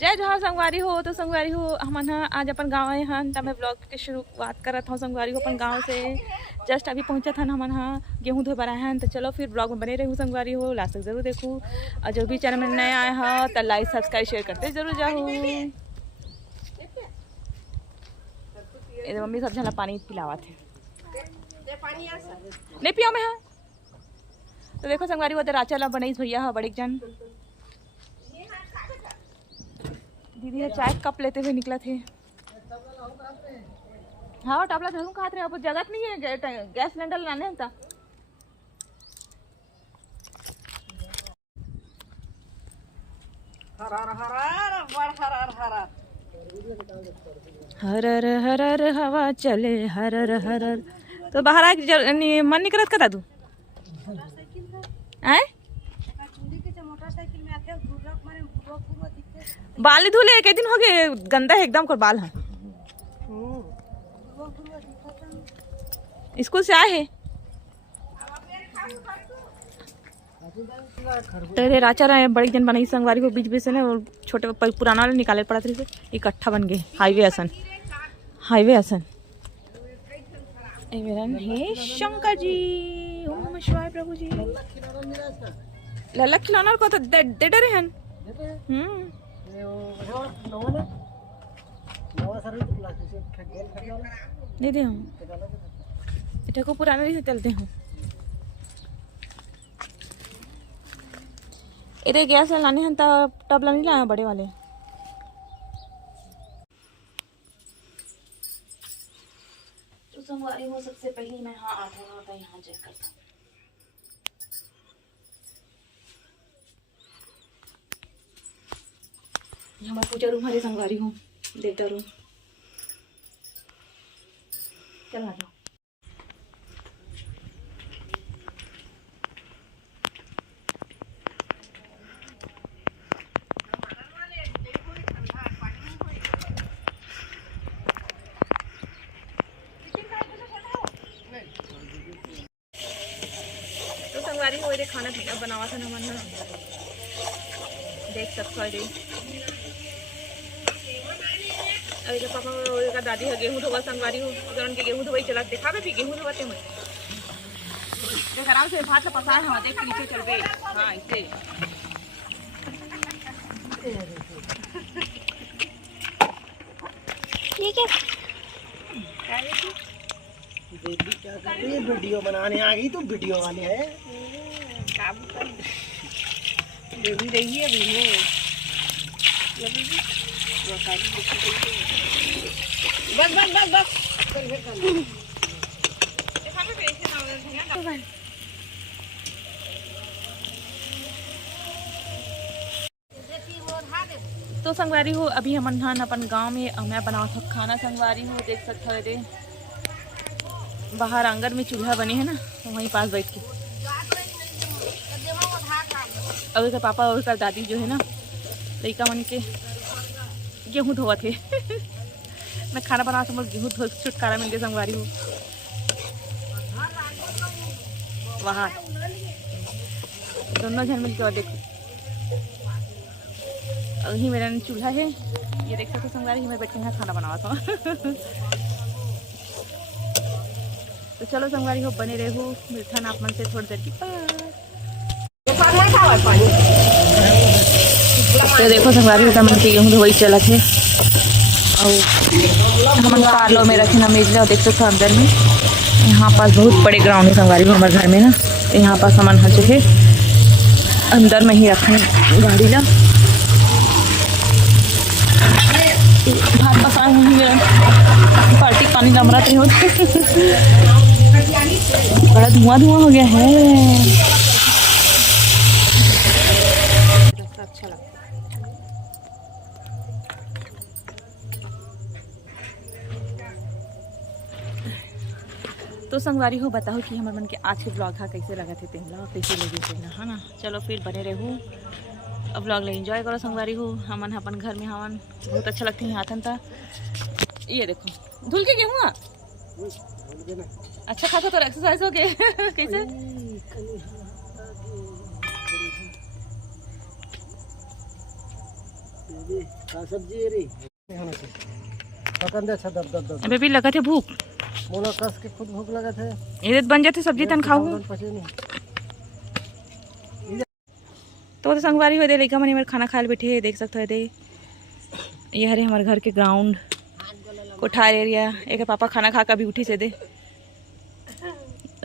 जय जोहार संगवारी हो। तो संगवारी हो हमन आज अपन गाँव आए हन तो मैं ब्लॉग के शुरुआत करत हूँ संगवारी हो अपन गाँव से। जस्ट अभी पहुँचत हन हमन गेहूँ धोए बर आए हन। तो चलो फिर ब्लॉग में बने रहूँ संगवारी हो, लास्ट तक जरूर देखूँ। और जो भी चैनल में नए आए हैं तो लाइक सब्सक्राइब शेयर करते जरूर जाऊँ। ये मम्मी सब झला पानी पिलावत है, नहीं पियो में। हाँ तो देखो संगवारी हो राचा ला बनई भैया है बड़े जन। दीदी ने चाय कप लेते हुए निकला थे। हाँ टपला धरूँ कहा थे, अब जगह नहीं है गैस सिलेंडर लाने था। हरर हरर हवा चले हरर हरर। तो बाहर आ मन नहीं करत का तू आए बाल धुले कई दिन हो गए, गंदा है एकदम कर बाल है। स्कूल से आए है तेरे राचा रहे बड़ी जन बनाई संगवारी को बीच बीच से ना छोटे पुराना वाले निकाले पड़ा थे इकट्ठा बन गए हाईवे असन हे शंकर जी ओम नमः शिवाय प्रभु जी। लल्ला खिलौना को तो दे डरे हैं। नहीं दे हूँ इटा को पुराना नहीं चलते हूँ। इधर गैस लाने हैं तब टबला नहीं लाया बड़े वाले। तो संगवारी हो सबसे पहले मैं यहाँ आता हूँ यहाँ चेक करता हूँ। हमारा पूजा रूम हमारे संगवारी हूँ देवता रूम। चल आ जाओ। तो संगवारी हो खाना पीना बनावा था ना देख सकते हो। अरे जब पापा का दादी है गेहूँ धोवा संगवारी हो अगर उनके गेहूँ धोवाई चला देखा भी गेहूँ धोवाते मैं देख आराम से भात पसा है देख नीचे चल गए। हाँ इससे ठीक है बेबी क्या कर रही है? वीडियो बनाने आ गई तो वीडियो वाले है बेबी रही है बस बस बस बस तो संगवारी हो अभी हम अपन गांव में मैं बनाओ था खाना संगवारी हो देख सकते हो। दे बाहर आंगन में चूल्हा बने है ना तो वहीं पास बैठ के और उसका पापा और उसका दादी जो है ना लड़का मन के गेहूँ धोवा थे। मैं खाना बना समझ गेहूँ धो छुटकारा मिल गया संगवारी हो। वहाँ दोनों जन मिल के और देखो यही मेरा चूल्हा है ये देख सकते संगवारी ही मैं बैठे यहाँ खाना बनावा था। तो चलो संगवारी हो बने रहो मिलता ना आप मन से थोड़ी देर की तो देखो संगवारी हो मन के गेहूँ वही चला थे और हम पार्लो में रखे ना मेज और देख सकते हो अंदर में यहाँ पास बहुत बड़े ग्राउंड है संगवारी हो हमारे घर में ना। तो यहाँ पास सामान हर जगह अंदर में ही रखे गाड़ी ला भात पसाए हुए पार्टी पानी लमरा रही हो। बड़ा धुआं हो गया है अच्छा लगता है। तो संगवारी हो बताओ कि हमारे मन के आज के ब्लॉग था कैसे लगा थे तेला कैसे लगे थे ना है ना। चलो फिर बने रहूँ अब ब्लॉग ले एंजॉय करो संगवारी हो। हमन अपन घर में हमन बहुत अच्छा लगते हैं हाथन था। ये देखो धुल के गेहूँ अच्छा खासा तो एक्सरसाइज हो गए कैसे का सब्जी है रे खाना से पकंदे अच्छा दब दब दब अबे भी लगा थे भूख मोला कस के खुद भूख लगा थे ये बन जाते सब्जी तन खाऊ पचे नहीं तो संगवारी हो दे लइका मन मेरे खाना खाए बैठे देख सकते हो दे ये हरे हमारे घर के ग्राउंड कोठार एरिया एक पापा खाना खा कर भी उठी से दे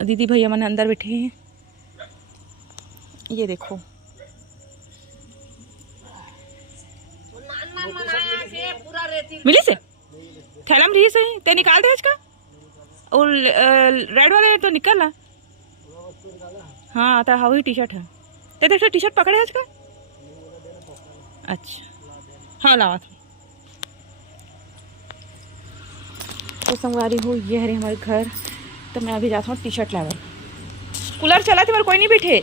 दीदी भैया मन अंदर बैठे हैं ये देखो मिली से थैला में रही से ते निकाल दे इसका और रेड वाले तो निकल हाँ तो हाउ ही टी शर्ट है ते देख टी शर्ट पकड़े है इसका अच्छा हाँ लावा तो संगवारी हो ये है हमारे घर तो मैं अभी जाता हूँ टी शर्ट लावर कूलर चला थी मेरे कोई नहीं बैठे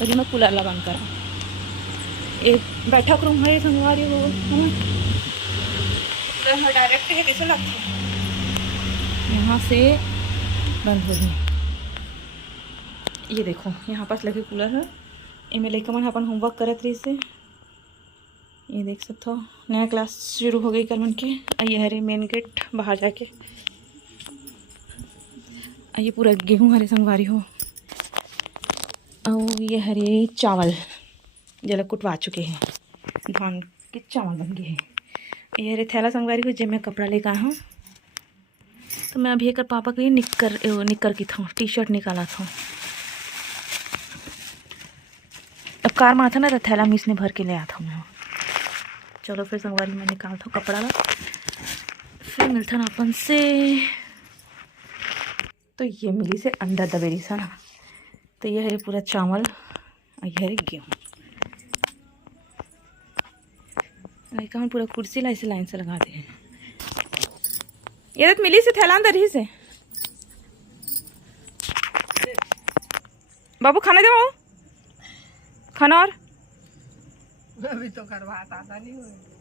अभी मैं कूलर ला बंद करा एक बैठक रूम है संगवारी हो डायरेक्ट है कैसे लगता है यहाँ से बंद हो गई ये देखो यहाँ पास लगे कूलर है इमें लेकर मन अपन होमवर्क करत रही से ये देख सकते हो नया क्लास शुरू हो गई कल मन के ये हरे मेन गेट बाहर जाके ये पूरा गेहूँ हरे संगवारी हो और ये हरे चावल जला कुटवा चुके हैं धान के चावल बन गए हैं ये हरे थैला संगवारी हो जब मैं कपड़ा लेकर आया हूँ तो मैं अभी एक पापा के लिए निक्कर की था टी शर्ट निकाला था अब कार में आता ना तो थैला में इसने भर के ले आता हूँ मैं चलो फिर संगवारी में निकालता हूँ कपड़ा ला फिर मिलता ना अपन से तो ये मिली से अंडा दबेरी सा ना तो ये है पूरा चावल और ये है गेहूँ हम पूरा कुर्सी ला इसे लाइन से लगा दे ये तो मिली से थैला अंदर ही से बाबू खाने दे खाना और अभी तो करवाता नहीं हुआ